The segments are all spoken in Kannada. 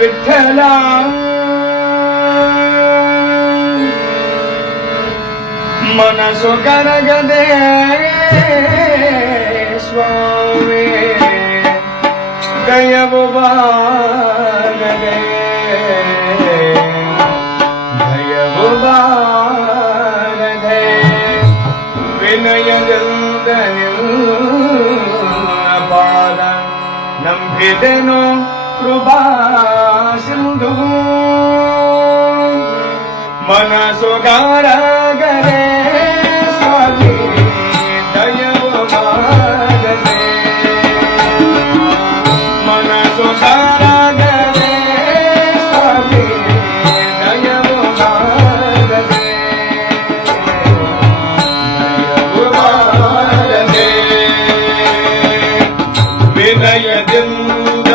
ವಿಠಲ. ಮನಸ್ಸು ಕರಗದೆ ಸ್ವಾಮಿ ದಯವು ಬಾಗದೆ ದಯವು ಬಾರದೆ. ವಿನಯದಿಂದ ನಿಲ್ಲ ಪಾದ ನಂಬಿದೆನೋ ಕೃಪಾ ಸಿಂಧೂಂ ಮನಸೊಗಾರಗರೆ ಸ್ವಾಮಿ ದಯವು ಮಾಡದೆ ಮನಸೊಗಾರಗರೆ ಸ್ವಾಮಿ ದಯವು ಮಾಡದೆ ದಯವು ಮಾಡದೆ ವಿನಯದಿಂದ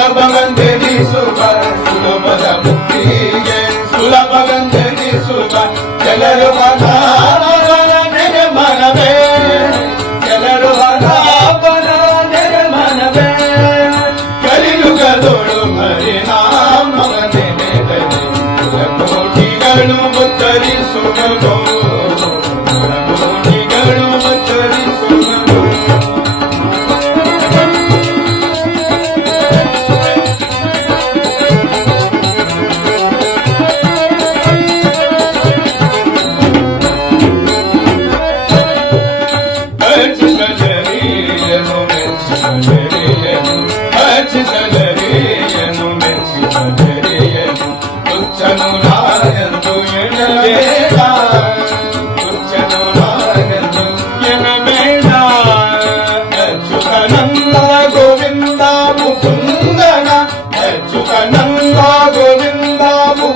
సులభమంటే సులభ గోవిందాము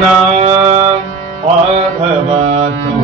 Nam Bhagavatam.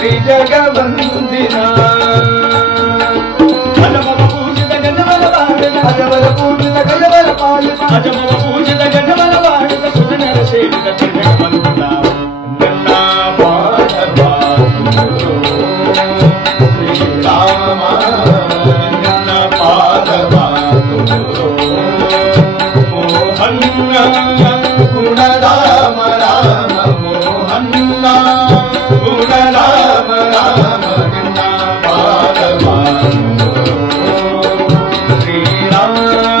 శ్రీ జగవందిన అజమల పూజిత జనమల పాలిన అజమల పూజిత గజమల పాలిన అజమల Oh.